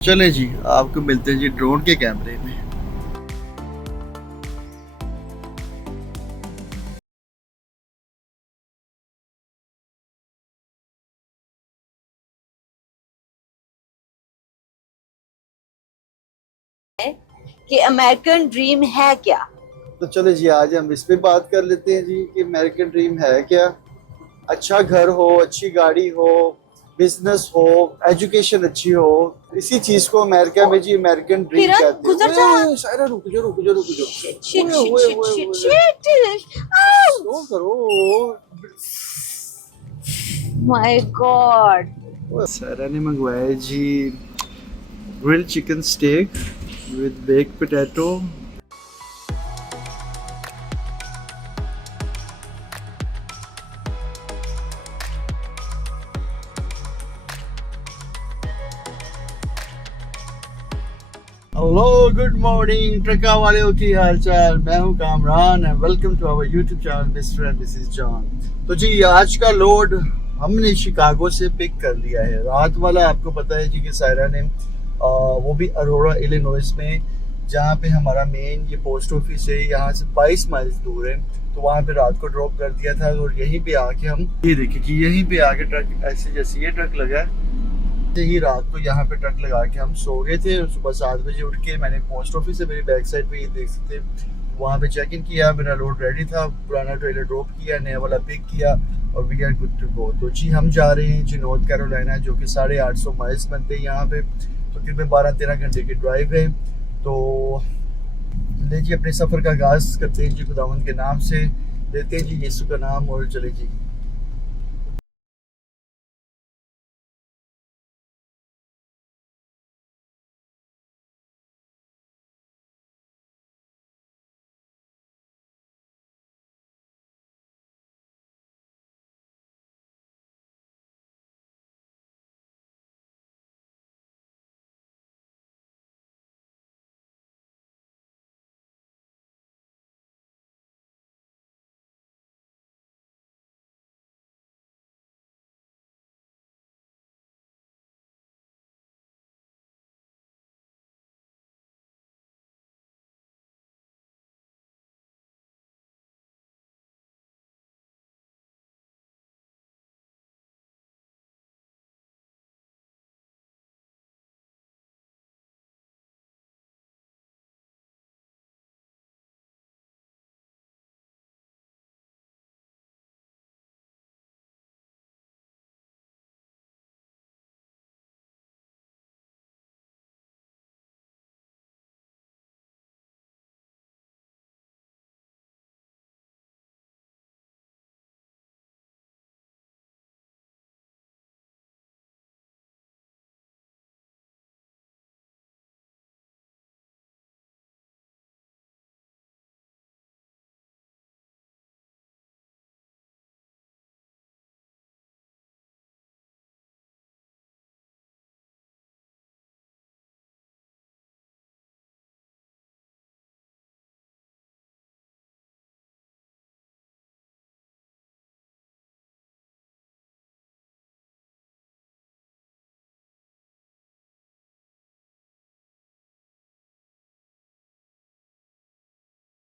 चले जी, आपको मिलते हैं जी ड्रोन के कैमरे में। कि अमेरिकन ड्रीम है क्या। तो चले जी, आज हम इस पे बात कर लेते हैं जी कि अमेरिकन ड्रीम है क्या। अच्छा घर हो, अच्छी गाड़ी हो, बिजनेस हो, एजुकेशन अच्छी हो, इसी चीज को अमेरिका में जी अमेरिकन ड्रीम किरण कहते हैं। गुजर ओए जा। ओए ओए, सायरा रुक जाओ रुक जाओ रुक जाओ। शिट शिट ओए शिट ओए शिट ओए शिट ओए, शिट। स्लो करो। My god. सायरा ने मंगवाया जी grill chicken steak with bake potato. Hello good morning ट्रका वाले की हाल चाल। मैं हूं Kamran and welcome to our YouTube channel mister and Mrs John. तो जी आज का लोड हमने शिकागो से पिक कर लिया है। रात वाला आपको पता है जी कि सायरा ने वो भी अरोरा इलिनॉइस में, जहाँ पे हमारा मेन ये पोस्ट ऑफिस है, यहाँ से 22 माइल्स दूर है। तो वहाँ पे रात को ड्रॉप कर दिया था और यहीं पे आके हम ये देखिए कि यहीं पे आके ट्रक ऐसे जैसे ये ट्रक लगा है से ही रात को यहाँ पे ट्रक लगा के हम सो गए थे। सुबह 7 बजे उठ के मैंने पोस्ट ऑफिस से मेरी बैक साइड पे ये देख सकते वहाँ पे चेक इन किया, मेरा लोड रेडी था, पुराना ट्रेलर ड्रॉप किया, नया वाला पिक किया और we are good to go. तो जी हम जा रहे हैं जी नॉर्थ कैरोलिना, जो कि 850 माइल्स बनते हैं यहाँ पे, तो तकरीबन 12-13 घंटे की ड्राइव है। तो ले जी अपने सफ़र का आगाज़ करते हैं जी खुदावंद के नाम से, लेते हैं जी यीशु का नाम और चले जी।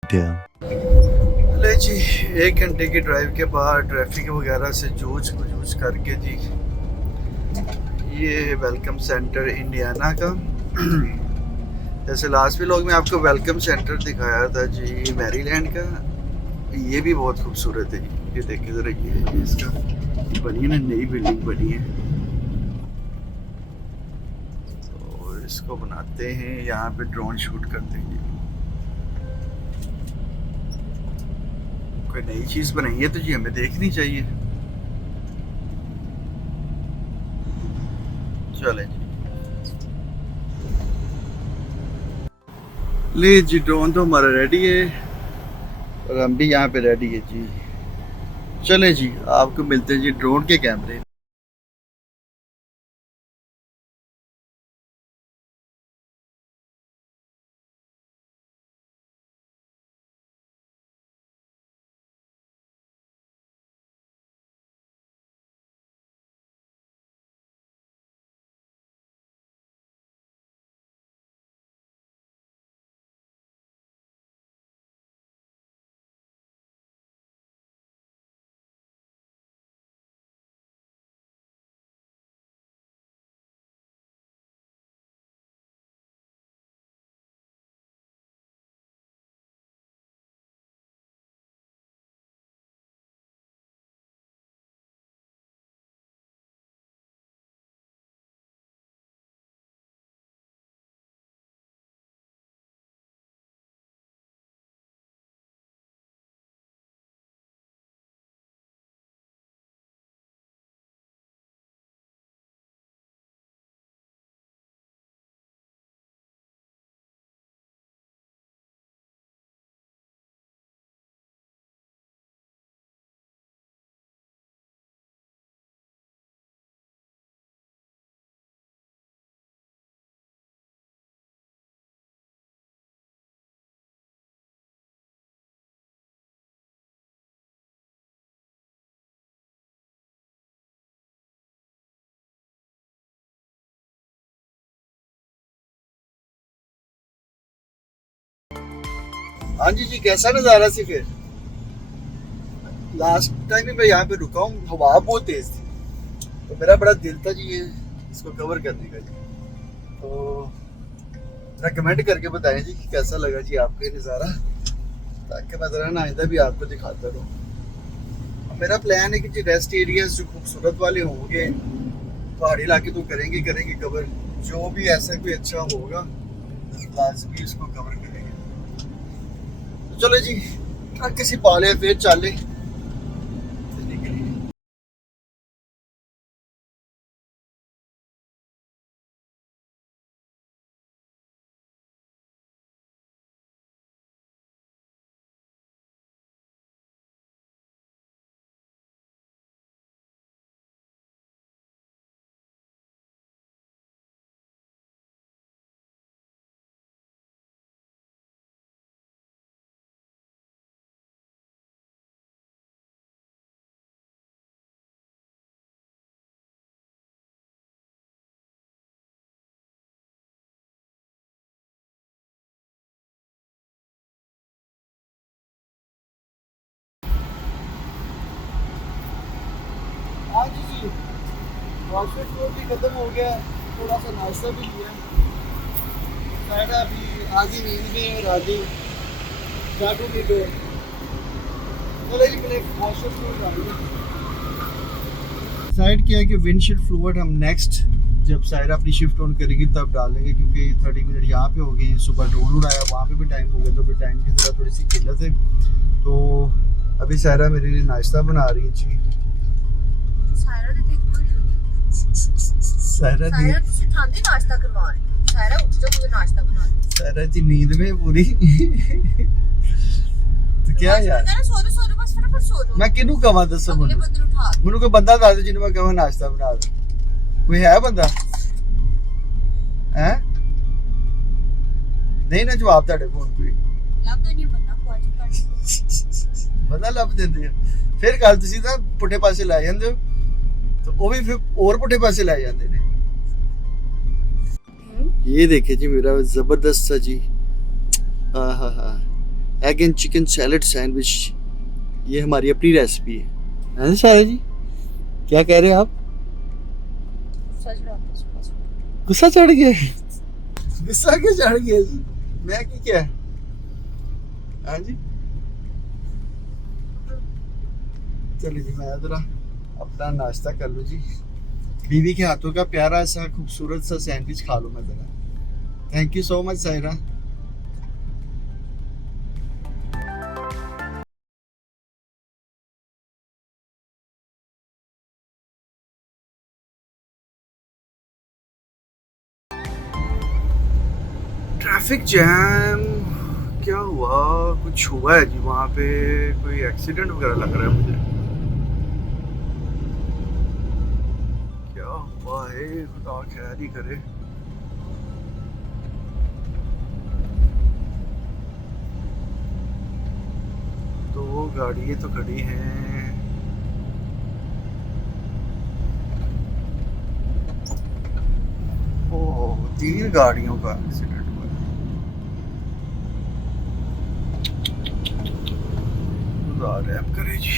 ले जी 1 घंटे की ड्राइव के बाद ट्रैफिक वगैरह से जूझ करके जी ये वेलकम सेंटर इंडियाना का। जैसे लास्ट व्लॉग में आपको वेलकम सेंटर दिखाया था जी मैरीलैंड का, ये भी बहुत खूबसूरत है जी। ये देखिए ज़रा, ये इसका बनी है ना, नई बिल्डिंग बनी है। तो इसको बनाते हैं, यहाँ पे ड्रोन शूट करते हैं जी। कोई नई चीज़ बनाई है तो जी हमें देखनी चाहिए। चले जी, ले जी ड्रोन तो हमारा रेडी है और हम भी यहाँ पे रेडी है जी। चले जी, आपको मिलते हैं जी ड्रोन के कैमरे। हाँ जी जी, कैसा नज़ारा सी फिर? लास्ट टाइम भी मैं यहाँ पे रुका हूँ, हवा बहुत तेज थी, तो मेरा बड़ा दिल था जी ये इसको कवर करने का जी। तो रेकमेंड करके बताएं जी कि कैसा लगा जी आपको ये नज़ारा, ताकि मैं ज़रा ना आइंदा भी आपको दिखाता रहूँ। मेरा प्लान है कि जी रेस्ट एरियाज जो खूबसूरत वाले होंगे पहाड़ी इलाके तो करेंगे कवर, जो भी ऐसा कोई अच्छा होगा लाजमी उसको कवर करेंगे। तो चलो जी, ट्रक किसी पाले फिर चाले चलने के लिए। हाँ जी जी, वाशर फ्लोर भी खत्म हो गया, थोड़ा सा नाश्ता भी लिया। साइड अभी आधी नींद में और आधी जागो भी तो चलो जी, पहले वाशर फ्लोर डालेंगे। साइड क्या है कि विंडशील्ड फ्लूइड हम नेक्स्ट जब सायरा अपनी शिफ्ट ऑन करेगी तब डालेंगे, क्योंकि 30 मिनट यहाँ पे हो गए, सुबह ड्रोन उड़ाया वहाँ पे भी टाइम हो गया, तो फिर टाइम की तरह थोड़ी सी किल्लत है। तो अभी सायरा मेरे लिए नाश्ता बना रही है जी। सायरा जी नींद में पूरी तो क्या यार मैं किनू कवा दसो मैनू कोई बंदा दस दे जिन्हें मैं कहा नाश्ता बना दे, कोई है बंदा है? नहीं ना जवाब ਤੁਹਾਡੇ फोन पे बंदा ਲੱਭ ਦਿੰਦੇ ਆ ਫਿਰ ਗੱਲ ਤੁਸੀਂ ਤਾਂ ਪੁੱਠੇ ਪਾਸੇ ਲੈ ਜਾਂਦੇ ਹੋ, तो वो भी फिर और पुठे पासे ले जाते ने। ये देखे जी मेरा जबरदस्त सा जी egg and chicken salad sandwich, ये हमारी अपनी रेसिपी है सारे जी। क्या कह रहे हैं आप? गुस्सा चढ़ गया? गुस्सा क्यों चढ़ गया जी? मैं क्या हाँ जी, चलिए जी मैं जरा अपना नाश्ता कर लूँ जी, बीवी के हाथों का प्यारा सा खूबसूरत सा सैंडविच खा लूँ मैं जरा। Thank you so much Saira. Traffic jam क्या हुआ? कुछ हुआ है जी वहाँ पे, कोई एक्सीडेंट वगैरह लग रहा है मुझे। क्या हुआ है खुदा खैर ही करे। दो गाड़ियाँ तो खड़ी हैं, ओह 3 गाड़ियों का एक्सीडेंट हुआ है। खुदा रहम करे जी।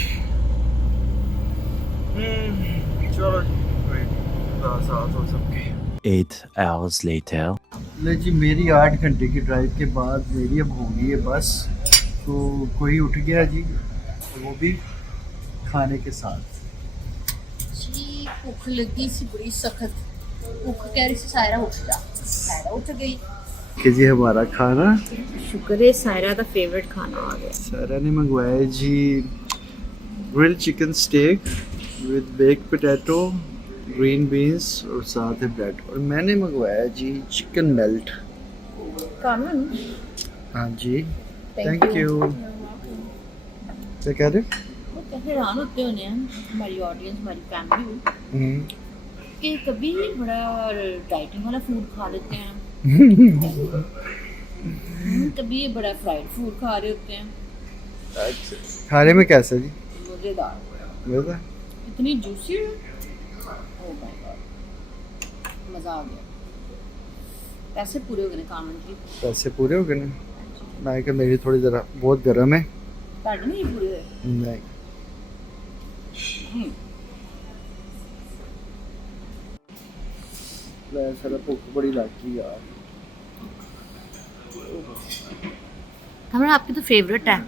चलो जी, खुदा साथ हो सबके। 8 hours later. ले जी मेरी 8 घंटे की ड्राइव के बाद मेरी अब हो गई है बस, तो कोई उठ गया जी, वो भी खाने के साथ। जी भूख लगी सी बड़ी सख्त, भूख कह रही सी सायरा उठ जा, सायरा उठ गई कि जी हमारा खाना, शुक्र है सायरा का फेवरेट खाना आ गया। सारा ने मंगवाया जी grilled chicken steak with baked potato, green beans और साथ है ब्रेड, और मैंने मंगवाया जी चिकन मेल्ट। कामन हाँ जी थैंक यू। क्या कह रहे? वो तो हैरान होते होने हैं हमारी ऑडियंस, हमारी फैमिली कि कभी बड़ा डाइटिंग वाला फूड खा लेते हैं कभी बड़ा फ्राइड फूड खा रहे होते हैं। अच्छा खाने में कैसा जी? मज़ेदार, मज़ा इतनी जूसी है, ओह माय गॉड, मज़ा आ गया। पैसे पूरे हो गए ना कामन के, पैसे पूरे हो गए ना? मैं कहा मेरी थोड़ी ज़रा बहुत गर्म है। ਤੁਹਾਡੇ ਨਹੀਂ ਪੂਰੇ ਹੋਏ नहीं सारा भुख बड़ी लगती यार। हमारा आपकी तो फेवरेट है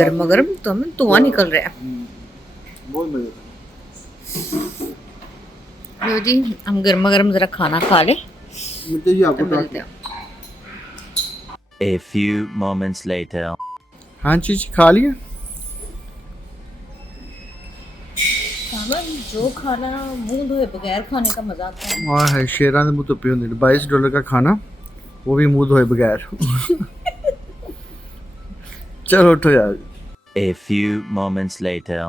गर्मा गर्म तो हमें धुआं निकल रहा है। बहुत मज़े। लो जी हम गर्मा गर्म जरा खाना खा ले मुझे ही आपको मिलते हैं। A few moments later. हाँ चीज खा लिया। खाना जो खाना मुंह धोए बगैर खाने का मजा आता है। हाँ है शेरां दे मुंह धुप्पे होंदे $22 का खाना वो भी मुंह धोए बगैर। चलो उठो यार। A few moments later.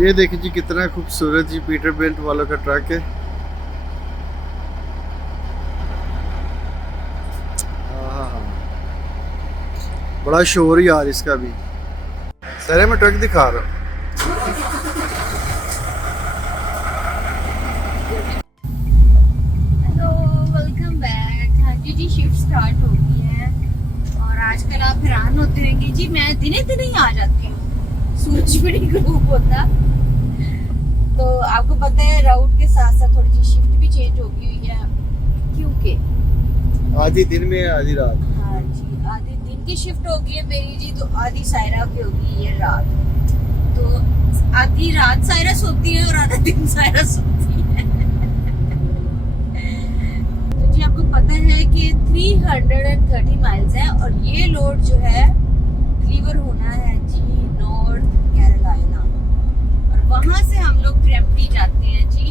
ये देखिए जी कितना खूबसूरत जी पीटर बेल्ट वालों का ट्रक है। बड़ा शोर यार इसका भी। सरे मैं ट्रक दिखा रहा हूँ। Hello welcome back. हाँ जी शिफ्ट स्टार्ट हो गई है और आजकल आप हैरान होते रहेंगे जी मैं दिने दिने ही आ जाती हूँ सूरज भी नहीं ग्रुप होता। तो आपको पता है राउट के साथ साथ थोड़ी सी शिफ्ट भी चेंज हो गई हुई है क्योंकि आधी दिन में आधी रात। हाँ जी आधी दिन की शिफ्ट हो गई है मेरी जी तो आधी सायरा की हो गई है रात। तो आधी रात सायरा सोती है और आधा दिन सायरा सोती है। तो जी आपको पता है कि 330 माइल्स है और ये लोड जो है डिलीवर होना है जी नॉर्थ कैरोलिना और वहां से हम लोग प्रेम्पटी जाते हैं जी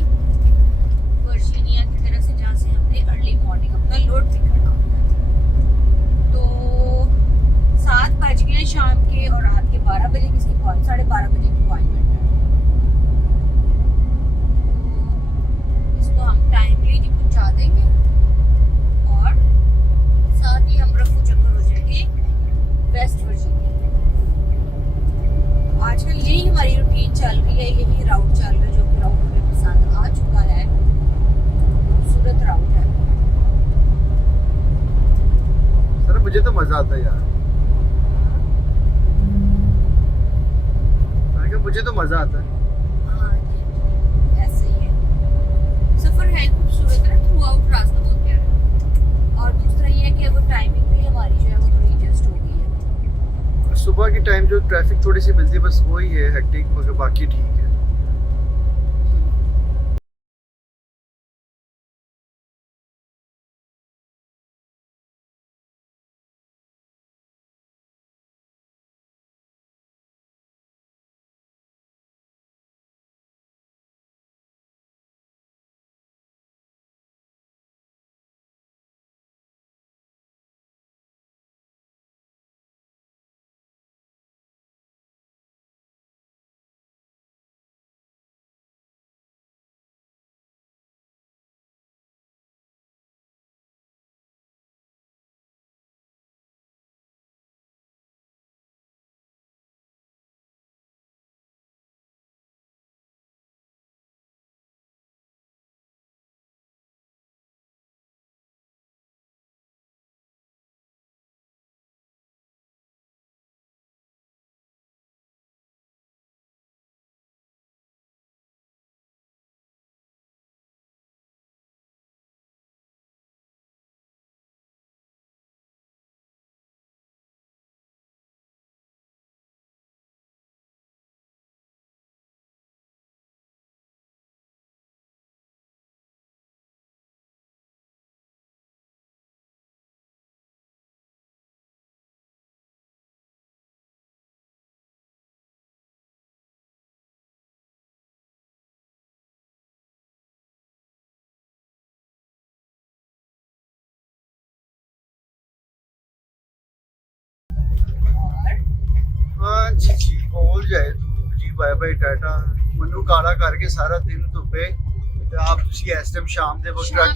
वर्जीनिया की तरफ से जहाँ से हमने अर्ली मॉर्निंग अपना लोड पिक करना होता है। तो 7 बज गए शाम के और रात के 12 बजे की 12:30 बजे की अपॉइंटमेंट है। तो इसको हम टाइमली जी पहुंचा देंगे और साथ ही हम रफू चक्कर हो जाएंगे वेस्ट वर्जीनिया। आजकल यही हमारी रूटीन चल रही है यही राउट चल रहा है जो कि राउट हमें पसंद आ चुका है खूबसूरत राउट है। सर मुझे तो मजा आता है यार। मुझे तो मजा आता है। हाँ जी ऐसे ही है सफर है खूबसूरत है थ्रू आउट रास्ता बहुत प्यारा है और दूसरा ये है कि अब टाइमिंग भी हमारी जो है वो थोड़ी एडजस्ट हो गई है। सुबह की टाइम जो ट्रैफिक थोड़ी सी मिलती है बस वही है हेक्टिक मगर बाकी ठीक है। हाँ जी जी बोल जाए तू जी बाय बाय टाटा मनु काला करके सारा दिन धुप्पे ते आप तुसी इस टाइम शाम दे वक्त ट्रक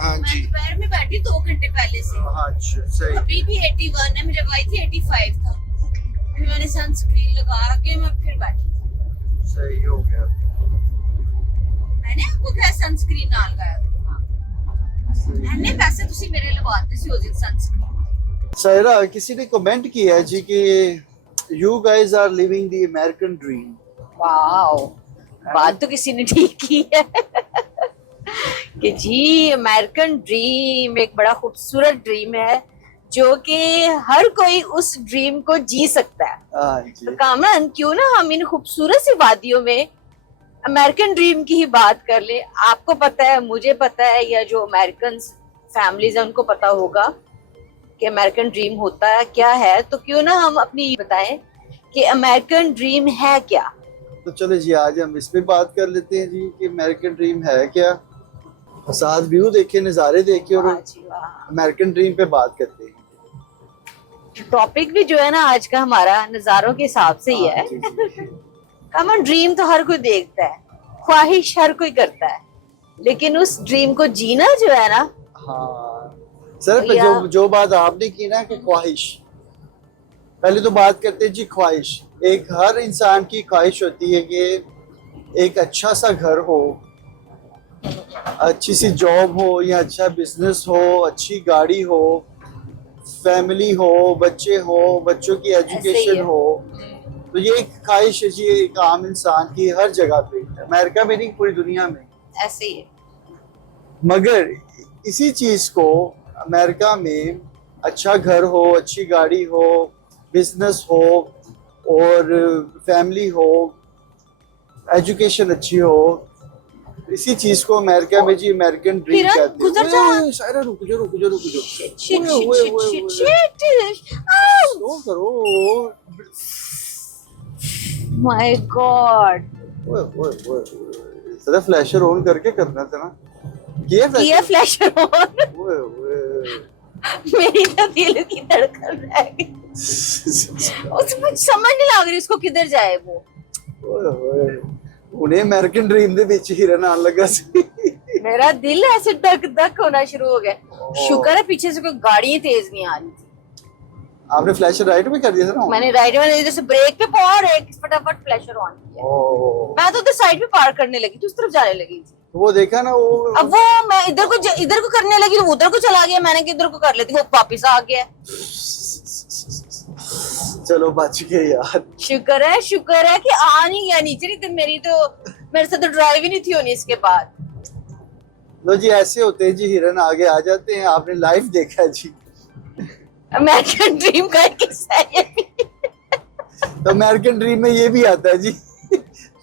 हाँ जी दोपहर में बैठी 2 घंटे पहले से हाँ अच्छा सही अभी भी 81 है मैं जब आई थी 85 था फिर मैंने सनस्क्रीन लगा के मैं फिर बैठी थी। सही हो गया। मैंने आपको क्या सनस्क्रीन ना लगाया एने पैसे तुसी मेरे लवाते सी उस दिन सनस्क्रीन सायरा, किसी ने कमेंट किया है जी कि you guys are living the American dream. Wow, बात तो किसी ने ठीक की है कि जी अमेरिकन ड्रीम एक बड़ा खूबसूरत ड्रीम है जो कि हर कोई उस ड्रीम को जी सकता है। हाँ तो जी। कामरान, क्यों ना हम इन खूबसूरत सी वादियों में अमेरिकन ड्रीम की ही बात कर ले। आपको पता है, मुझे पता है, या जो अमेरिकन फैमिलीज है उनको पता होगा कि अमेरिकन ड्रीम होता है क्या है। तो क्यों ना हम अपनी बताएं कि अमेरिकन ड्रीम है क्या। तो चलो जी, आज हम इस पे बात कर लेते हैं जी कि अमेरिकन ड्रीम है क्या। साथ व्यू देखे, नज़ारे देखे और वाह जी वाह। अमेरिकन ड्रीम पे बात करते हैं। टॉपिक भी जो है ना आज का हमारा नजारों के हिसाब से ही है। हाँ, जी, जी। कॉमन ड्रीम तो हर कोई देखता है, ख्वाहिश हर कोई करता है, लेकिन उस ड्रीम को जीना जो है ना, हाँ सर, या- जो बात आपने की ना कि ख्वाहिश, पहले तो बात करते हैं जी ख्वाहिश। एक हर इंसान की ख्वाहिश होती है कि एक अच्छा सा घर हो, अच्छी सी जॉब हो या अच्छा बिजनेस हो, अच्छी गाड़ी हो, फैमिली हो, बच्चे हो, बच्चों की ऐसे ही एजुकेशन है। हो। तो ये एक ख्वाहिश है जी एक आम इंसान की हर जगह पे, अमेरिका में नहीं पूरी दुनिया में। ऐसे ही है। मगर इसी चीज को अमेरिका में अच्छा घर हो, अच्छी गाड़ी हो, बिजनेस हो और फैमिली हो, एजुकेशन अच्छी हो, इसी चीज को अमेरिका में जी अमेरिकन ड्रीम किरण, कहते गुजर हैं। जा। ओए, सायरा रुक जा, रुक जा, रुक जा। शिट ओए, ओए, शिट ओए, शिट ओए। Shit shit. स्लो करो। माय गॉड, ओए, ओए, ओए, ओए। जरा फ्लैशर ऑन करके करना था ना। किया किया फ्लैशर? Flash on. ओए, ओए। मेरी तो दिल की धड़कन रह गई। उसमें समझ नहीं लग रही उसको किधर जाए वो। ओए, ओए। उन्हें अमेरिकन ड्रीम ਦੇ ਵਿੱਚ ਹੀਰਨ ਆਣ ਲੱਗਾ ਸੀ। मेरा दिल ऐसे धक धक होना शुरू हो गया। शुक्र है पीछे से कोई गाड़ी तेज नहीं आ रही थी। आपने फ्लैशर राइट में कर दिया था ना? मैंने राइट में जैसे ब्रेक पे पावर एक फटाफट फ्लैशर ऑन किया। ओह। मैं तो उधर साइड पे पार करने लगी थी, उस तरफ जाने लगी थी। तो वो देखा ना वो। अब वो मैं इधर को करने लगी तो उधर को चला गया। मैंने कि इधर को कर लेती, वो वापिस आ गया। चलो बच गए यार। शुक्र है कि आ नहीं गया नीचे, नहीं तो मेरे से तो ड्राइव ही नहीं थी होनी इसके बाद। लो जी, ऐसे होते हैं जी, हिरन आगे आ जाते हैं। आपने लाइव देखा है जी। अमेरिकन ड्रीम का एक किस्सा है ये भी। तो अमेरिकन ड्रीम में ये भी आता है जी। ये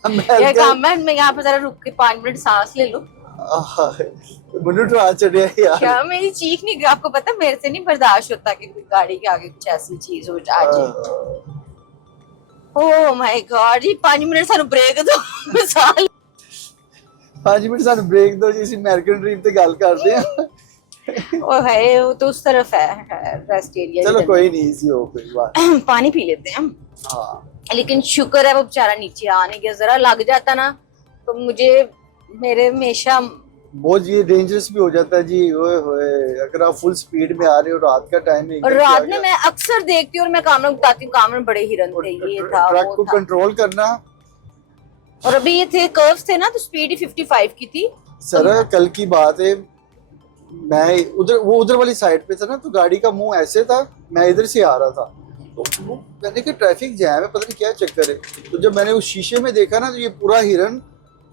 अमेरिकन काम है, मैं यहाँ पे जरा रुक के 5 मिनट सांस ले लूं। मुझे ट्रा चढ़िया यार। क्या मेरी चीख नहीं, आपको पता है मेरे से नहीं बर्दाश्त होता कि कोई गाड़ी के आगे कुछ ऐसी चीज हो जाए। ओह माय गॉड, ये 5 मिनट सानू ब्रेक दो। मिसाल 5 मिनट सानू ब्रेक दो जी, ਅਸੀਂ अमेरिकन ड्रीम ਤੇ ਗੱਲ ਕਰਦੇ ਆ। ओ है वो तो उस तरफ है रेस्ट एरिया। चलो कोई नहीं, इजी हो कोई बात। पानी पी लेते हैं हम। हाँ लेकिन शुक्र है वो बेचारा नीचे आने गया, जरा लग जाता ना तो मुझे मेरे हमेशा। बहुत ये डेंजरस भी हो जाता है जी। ओए होए, अगर आप फुल स्पीड में आ रहे हो, रात का टाइम है, और रात में मैं अक्सर देखती हूँ और मैं कामरान को बताती हूँ, कामरान बड़े हिरन थे, ये था ट्रक वो को था। कंट्रोल करना। और अभी ये थे कर्व्स थे ना, तो स्पीड ही 55 की थी। सर कल की बात है, मैं उधर वाली साइड पे था ना, तो गाड़ी का मुंह ऐसे था, मैं इधर से आ रहा था, तो मैंने कहा ट्रैफिक जैम है, पता नहीं क्या चक्कर है। तो जब मैंने उस शीशे में देखा ना, तो ये पूरा हिरन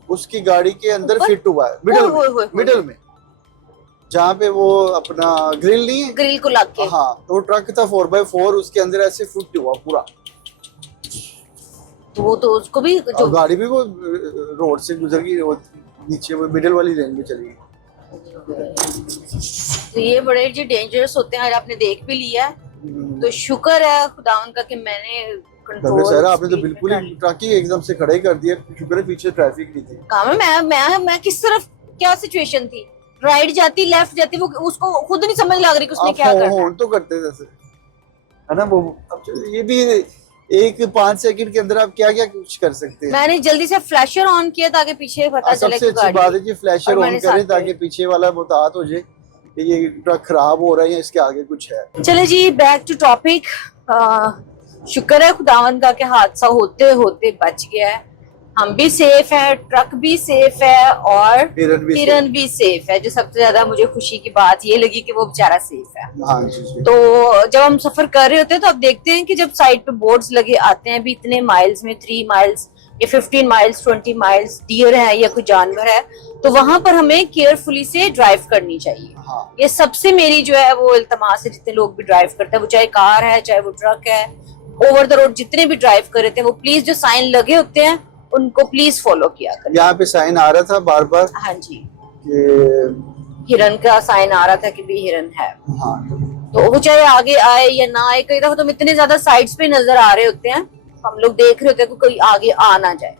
उसकी गाड़ी के अंदर फिट हुआ है, मिडल में, जहाँ पे वो अपना ग्रिल नहीं है, ग्रिल को लग के। हाँ, तो वो ट्रक था 4x4, उसके अंदर ऐसे फिट हुआ पूरा। तो वो तो उसको भी और जो गाड़ी भी वो रोड से गुजर गई, वो नीचे वो मिडिल वाली लेन में चली गई। तो ये बड़े जी डेंजरस होते हैं। आज आपने देख भी लिया है तो शुक्र है खुदावन का कि मैंने कंट्रोल। सर आपने तो बिल्कुल ही ट्रक ही एकदम से खड़ा ही कर दिया। शुक्र है पीछे ट्रैफिक नहीं थी। काम है मैं किस तरफ, क्या सिचुएशन थी, राइट जाती लेफ्ट जाती, वो उसको खुद नहीं समझ लग रही कि उसने आप क्या करना। होन तो करते जैसे है ना वो। अब ये भी एक 5 सेकंड के अंदर आप क्या क्या कुछ कर सकते हैं। मैंने जल्दी से फ्लैशर ऑन किया ताकि पीछे पता चले सबसे कि अच्छी बात है गाड़ी। कि फ्लैशर और ऑन मैंने करें साथ ताकि पीछे वाला मुतात हो जाए कि ये ट्रक खराब हो रहा है या इसके आगे कुछ है। चले जी बैक टू टॉपिक। शुक्र है खुदावन का कि हादसा होते होते बच गया है। हम भी सेफ है, ट्रक भी सेफ है और हिरन भी सेफ है। जो सबसे ज्यादा मुझे खुशी की बात ये लगी कि वो बेचारा सेफ है। हाँ जी। तो जब हम सफर कर रहे होते हैं तो आप देखते हैं कि जब साइड पे बोर्ड्स लगे आते हैं भी इतने माइल्स में 3 माइल्स या 15 माइल्स 20 माइल्स डियर है या कोई जानवर है, तो वहां पर हमें केयरफुली से ड्राइव करनी चाहिए। हाँ। ये सबसे मेरी जो है वो इल्तमास है, जितने लोग भी ड्राइव करते हैं, वो चाहे कार है चाहे वो ट्रक है, ओवर द रोड जितने भी ड्राइव कर रहे थे, वो प्लीज जो साइन लगे होते हैं उनको प्लीज फॉलो किया करें। यहाँ पे साइन आ रहा था बार बार हाँ जी, कि हिरन का साइन आ रहा था कि भी हिरन है। हाँ। तो वो चाहे आगे आए या ना आए, कई दफा तो इतने ज्यादा साइड्स पे नजर आ रहे होते हैं, हम लोग देख रहे होते हैं कि कोई आगे आ ना जाए।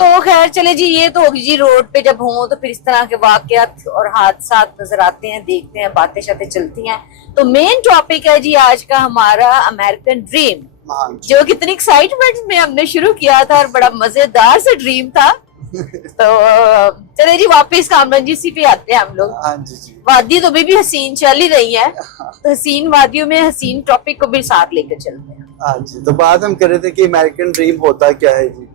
तो खैर चले जी, ये तो होगी जी रोड पे जब हो तो फिर इस तरह के वाकयात और हादसा नजर आते हैं, देखते हैं, बातें शातें चलती हैं। तो मेन टॉपिक है जी आज का हमारा अमेरिकन ड्रीम, हाँ। जो कितनी एक्साइटमेंट में हमने शुरू किया था और बड़ा मजेदार से ड्रीम था। तो चले जी वापस कामरान जी सी पे आते हैं हम लोग। हाँ जी। वादी तो अभी भी हसीन चल ही रही है, तो हसीन वादियों में हसीन टॉपिक को भी साथ लेकर चलते हैं। हाँ जी। तो बात हम कर रहे थे कि अमेरिकन ड्रीम होता क्या है जी।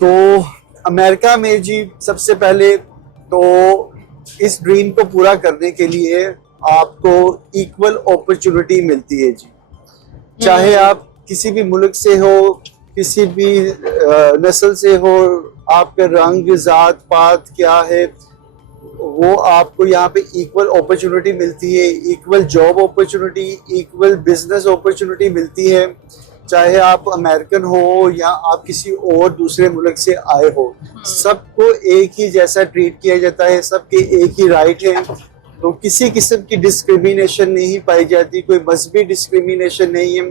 तो अमेरिका में जी सबसे पहले तो इस ड्रीम को पूरा करने के लिए आपको इक्वल अपॉर्चुनिटी मिलती है जी। चाहे आप किसी भी मुल्क से हो, किसी भी नस्ल से हो, आपका रंग जात पात क्या है, वो आपको यहाँ पे इक्वल अपॉर्चुनिटी मिलती है, equal job opportunity, equal business opportunity मिलती है। चाहे आप अमेरिकन हो या आप किसी और दूसरे मुल्क से आए हो, सबको एक ही जैसा ट्रीट किया जाता है, सबके एक ही राइट है। तो किसी किस्म की डिस्क्रिमिनेशन नहीं पाई जाती, कोई मजहबी डिस्क्रिमिनेशन नहीं है,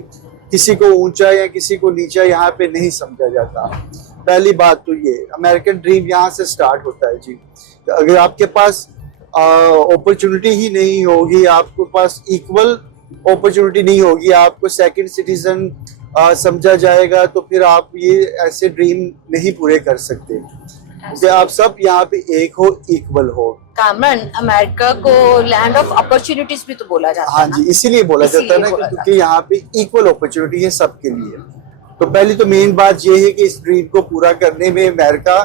किसी को ऊंचा या किसी को नीचा यहाँ पे नहीं समझा जाता। पहली बात तो ये अमेरिकन ड्रीम यहाँ से स्टार्ट होता है जी। अगर आपके पास अपॉर्चुनिटी ही नहीं होगी, आपके पास इक्वल अपॉर्चुनिटी नहीं होगी, आपको सेकंड सिटीजन समझा जाएगा, तो फिर आप ये ऐसे ड्रीम नहीं पूरे कर सकते कि आप सब यहाँ पे एक हो, इक्वल हो। कामरान, अमेरिका को लैंड ऑफ अपॉर्चुनिटीज भी तो बोला जाता है। हाँ जी, इसीलिए बोला जाता है ना, क्योंकि यहाँ पे इक्वल अपॉर्चुनिटी है सबके लिए। तो पहली तो मेन बात ये है कि इस ड्रीम को पूरा करने में अमेरिका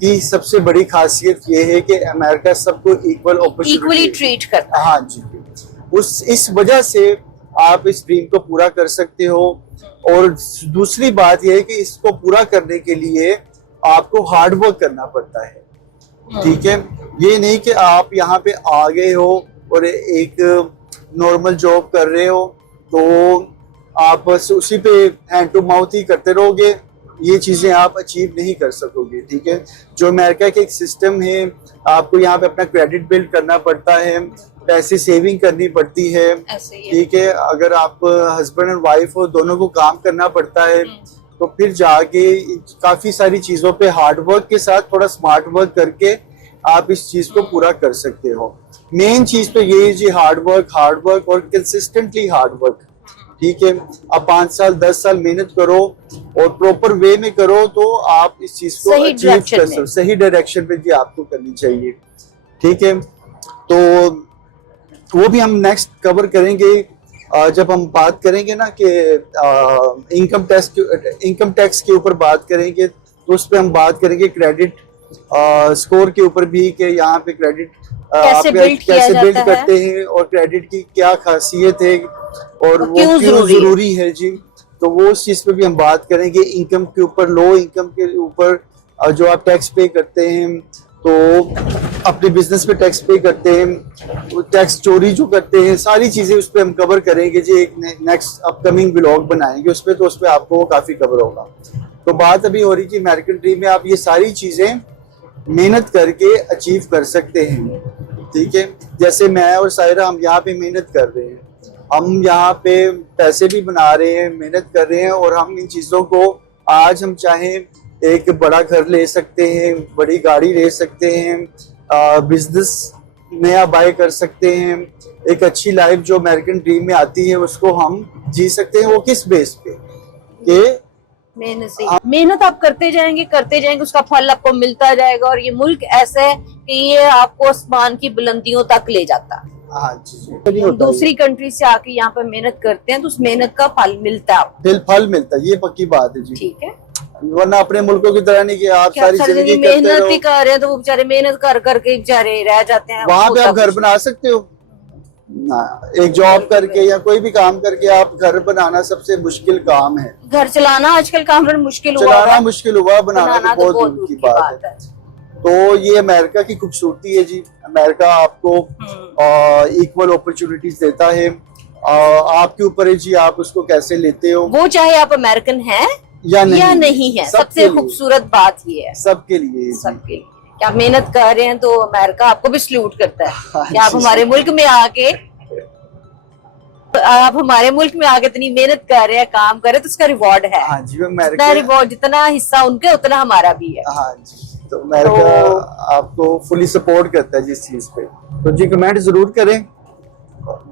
की सबसे बड़ी खासियत ये है कि अमेरिका सबको इक्वली ट्रीट करता है। हाँ जी, इस वजह से आप इस ड्रीम को पूरा कर सकते हो। और दूसरी बात यह है कि इसको पूरा करने के लिए आपको हार्ड वर्क करना पड़ता है। ठीक है, ये नहीं कि आप यहाँ पे आ गए हो और एक नॉर्मल जॉब कर रहे हो तो आप बस उसी पे हैंड टू माउथ ही करते रहोगे, ये चीजें आप अचीव नहीं कर सकोगे। ठीक है, जो अमेरिका के एक सिस्टम है, आपको यहाँ पे अपना क्रेडिट बिल्ड करना पड़ता है, पैसे सेविंग करनी पड़ती है। ठीक है, अगर आप हस्बैंड एंड वाइफ हो, दोनों को काम करना पड़ता है, तो फिर जाके काफी सारी चीजों पे हार्ड वर्क के साथ थोड़ा स्मार्ट वर्क करके आप इस चीज को पूरा कर सकते हो। मेन चीज तो ये है जी, हार्ड वर्क और कंसिस्टेंटली हार्ड वर्क। ठीक है, आप 5 साल 10 साल मेहनत करो और प्रॉपर वे में करो तो आप इस चीज को अचीव कर सकते, सही डायरेक्शन पे जी आपको करनी चाहिए। ठीक है, तो वो भी हम नेक्स्ट कवर करेंगे जब हम बात करेंगे ना कि इनकम टैक्स के ऊपर बात करेंगे, तो उस पर हम बात करेंगे क्रेडिट स्कोर के ऊपर भी, कि यहाँ पे क्रेडिट कैसे बिल्ड करते हैं और क्रेडिट की क्या खासियत है और वो क्यों जरूरी है जी। तो वो उस चीज पे भी हम बात करेंगे। इनकम के ऊपर, लो इनकम के ऊपर जो आप टैक्स पे करते हैं, तो अपने बिजनेस पे टैक्स पे करते हैं, टैक्स चोरी जो करते हैं, सारी चीजें उस पर हम कवर करेंगे जी। एक नेक्स्ट अपकमिंग व्लॉग बनाएंगे उस पर, तो उस पर आपको काफी कवर होगा। तो बात अभी हो रही कि अमेरिकन ड्रीम में आप ये सारी चीजें मेहनत करके अचीव कर सकते हैं। ठीक है, जैसे मैं और सायरा हम यहाँ पे मेहनत कर रहे हैं, हम यहाँ पे पैसे भी बना रहे हैं, मेहनत कर रहे हैं, और हम इन चीजों को आज हम चाहें एक बड़ा घर ले सकते हैं, बड़ी गाड़ी ले सकते हैं, बिजनेस नया बाय कर सकते हैं, एक अच्छी लाइफ जो अमेरिकन ड्रीम में आती है उसको हम जी सकते हैं। वो किस बेस पे कि मेहनत आप करते जाएंगे, उसका फल आपको मिलता जाएगा। और ये मुल्क ऐसा है कि ये आपको आसमान की बुलंदियों तक ले जाता है। हाँ जी, दूसरी कंट्री से आके यहाँ पे मेहनत करते हैं तो उस मेहनत का फल मिलता है, फल मिलता है, ये पक्की बात है जी। ठीक है, वरना अपने मुल्कों की तरह नहीं कि आप क्या सारी सारी जिंदगी जिंदगी करते मेहनत ही रहो। कर रहे हैं, तो वो बेचारे मेहनत कर करके बेचारे रह जाते हैं। वहां पे होता आप घर कुछ बना सकते हो ना, एक जॉब करके या कोई भी काम करके आप घर बनाना सबसे मुश्किल काम है। नहीं। घर चलाना आजकल काम मुश्किल हुआ चलाना है, मुश्किल हुआ, बनाना बनाना तो बहुत दूर की बात है। तो ये अमेरिका की खूबसूरती है जी। अमेरिका आपको इक्वल अपॉर्चुनिटीज देता है। आपके ऊपर है जी, आप उसको कैसे लेते हो वो चाहे आप अमेरिकन हैं या नहीं है, सबसे खूबसूरत बात ये है सबके लिए जी। सबके लिए कि आप मेहनत कर रहे हैं, तो अमेरिका आपको भी सल्यूट करता है हाँ कि आप जी, हमारे मुल्क में आके इतनी मेहनत कर रहे हैं, काम कर रहे हैं, तो उसका रिवॉर्ड है। हाँ जी, जितना अमेरिका रिवॉर्ड, जितना हिस्सा उनके उतना हमारा भी है। हाँ जी, तो अमेरिका आपको फुली सपोर्ट करता है जिस चीज पे। तो जी कमेंट जरूर करें,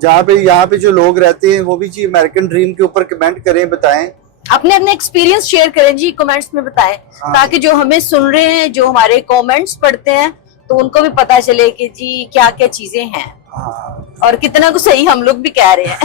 जहाँ पे यहाँ पे जो लोग रहते हैं वो भी जी अमेरिकन ड्रीम के ऊपर कमेंट करें, बताएं अपने अपने एक्सपीरियंस शेयर करें जी, कमेंट्स में बताएं, हाँ। ताकि जो हमें सुन रहे हैं, जो हमारे कमेंट्स पढ़ते हैं, तो उनको भी पता चले कि जी क्या क्या चीजें हैं हाँ। और कितना कुछ सही हम लोग भी कह रहे हैं।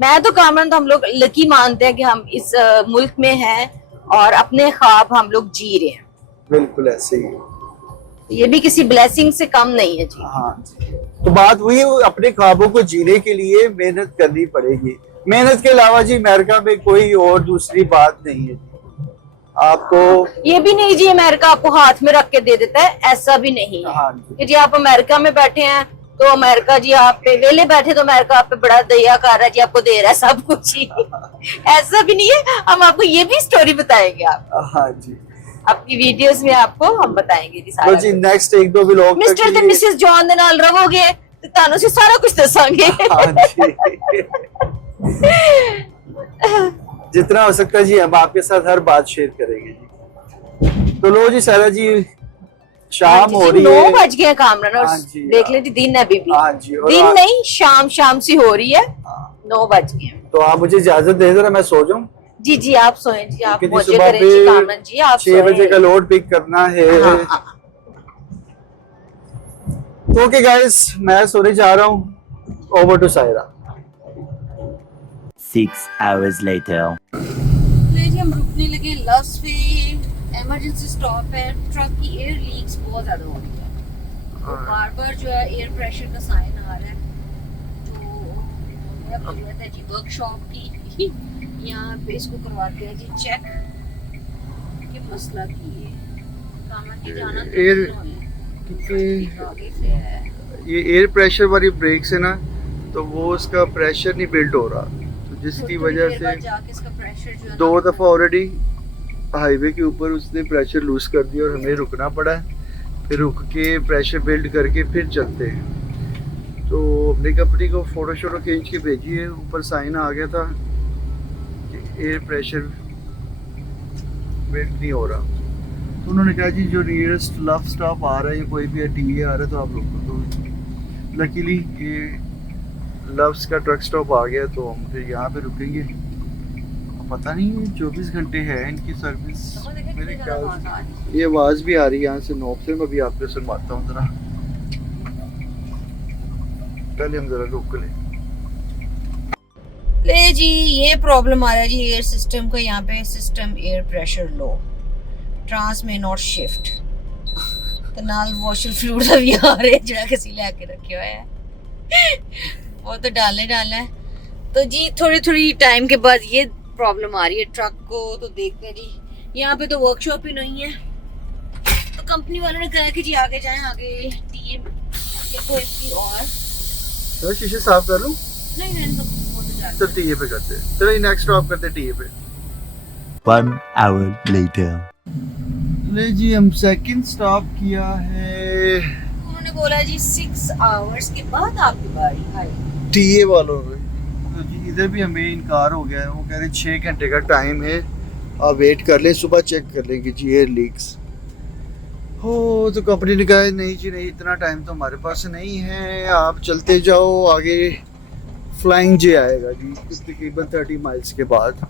मैं तो कामरान, तो हम लोग लकी मानते हैं कि हम इस मुल्क में हैं और अपने ख्वाब हम लोग जी रहे हैं। बिल्कुल ऐसे ही। ये भी किसी ब्लेसिंग से कम नहीं है जी। हाँ जी। तो बात वही है, अपने ख्वाबों को जीने के लिए मेहनत करनी पड़ेगी। मेहनत के अलावा जी अमेरिका में कोई और दूसरी बात नहीं है। आपको ये भी नहीं जी अमेरिका आपको हाथ में रख के दे देता है, ऐसा भी नहीं है हाँ जी। कि जी आप अमेरिका में बैठे हैं तो अमेरिका जी आप पे वेले बैठे, तो अमेरिका आप पे बड़ा दया कर रहा है जी, आपको दे रहा है सब कुछ ही। ऐसा भी नहीं है। हम आपको ये भी स्टोरी बताएंगे, आप हाँ जी, आपकी वीडियोस में आपको हम बताएंगे जी तो सारा। जी नेक्स्ट एक दो व्लॉग मिस्टर ते मिसेस जॉन दे नाल रहोगे तो तानू से सारा कुछ दसांगे। हाँ जी। जितना हो सकता है जी हम आपके साथ हर बात शेयर करेंगे जी। तो लो जी सारा जी, शाम हो रही 9 है। बज गए कामरान, और हाँ जी, देख ले जी दिन है अभी भी। हाँ जी, और दिन नहीं, शाम सी हो रही है, 9 बज गए। तो आप मुझे इजाजत दे जरा, मैं सो जाऊं जी जी आप सोएं जी, आप क्योंकि मौजे सुबह करें जी कामरान जी, आप 6 बजे का लोड पिक करना है। हाँ, हाँ। तो ओके गाइस, मैं सोने जा रहा हूँ। Over to Saira. 6 hours later. जी हम रुकने लगे लव्स पे, इमरजेंसी स्टॉप है। ट्रक की एयर लीक्स बहुत ज्यादा हो रही है, तो बार बार जो है एयर प्रेशर का साइन आ रहा है। जो मेरा जरूरत है जी वर्कशॉप की, यहाँ पे इसको करवाते हैं जी चेक कि मसला की है। कामरान की जाना तो एयर- नहीं होना है, क्योंकि आगे से है। ये एयर प्रेशर वाली ब्रेक्स है ना, तो वो उसका प्रेशर नहीं बिल्ड हो रहा, तो जिसकी थोड़ी वजह देर बाद से जाके इसका प्रेशर जो है 2 ना, दफा ऑलरेडी हाईवे के ऊपर उसने प्रेशर लूज कर दिया और हमें रुकना पड़ा है। फिर रुक के प्रेशर बिल्ड करके फिर चलते हैं। तो अपनी कंपनी को फोटो शोटो खींच के भेजी है, ऊपर साइन आ गया था कि एयर प्रेशर बिल्ड नहीं हो रहा। तो उन्होंने कहा जी जो नियरेस्ट लव स्टॉप आ रहा है, कोई भी टीए आ रहा है तो आप लोग तो लकीली ये लव्स का ट्रक स्टॉप आ गया, तो हम फिर यहाँ पे रुकेंगे। पता नहीं 24 घंटे है इनकी सर्विस देखो देखो मेरे कितनी ख्याल ज्यादा आवाज आ रही है। से। ये आवाज़ भी आ रही है यहाँ से नॉब से, मैं भी आपको सुनवाता हूँ जरा। पहले हम जरा रुक लें। ले जी ये प्रॉब्लम आ रहा है जी एयर सिस्टम का, यहाँ पे system air pressure low, trans में नॉट शिफ्ट ਤੇ ਨਾਲ ਵਾਸ਼ਰ ਫਲੂਇਡ ਦਾ ਵੀ ਆ ਰਿਹਾ ਜਿਹੜਾ ਕਿ ਅਸੀਂ ਲੈ ਕੇ ਰੱਖਿਆ ਹੋਇਆ है, वो तो डालने डालना है। तो जी थोड़ी थोड़ी टाइम के बाद ये प्रॉब्लम आ रही है ट्रक को। तो देखते हैं जी, यहाँ पे तो वर्कशॉप ही नहीं है, तो कंपनी वालों ने कहा कि जी आगे जाएं, आगे टीम या कोई भी और तो शीशे साफ कर लूँ, नहीं नहीं तो वो तो जाते तो टीए पे करते हैं। चलो नेक्स्ट स्टॉप करते हैं टीए पे। 1 hour later. ले जी हम सेकंड स्टॉप किया है उन्होंने बोला जी 6 आवर्स के बाद आपकी बारी आई। टीए वालों ने। तो जी इधर भी हमें इनकार हो गया है, वो कह रहे 6 घंटे का टाइम है, आप वेट कर लें, सुबह चेक कर लेंगे जी एयर लीक्स हो। तो कंपनी ने कहा नहीं जी नहीं, इतना टाइम तो हमारे पास नहीं है, आप चलते जाओ, आगे फ्लाइंग जे आएगा जी तकरीबन 30 माइल्स के बाद।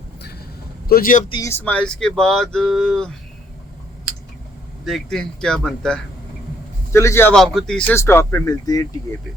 तो जी अब 30 माइल्स के बाद देखते हैं क्या बनता है। चलिए जी अब आपको तीसरे स्टॉप पे मिलते हैं टीए पे।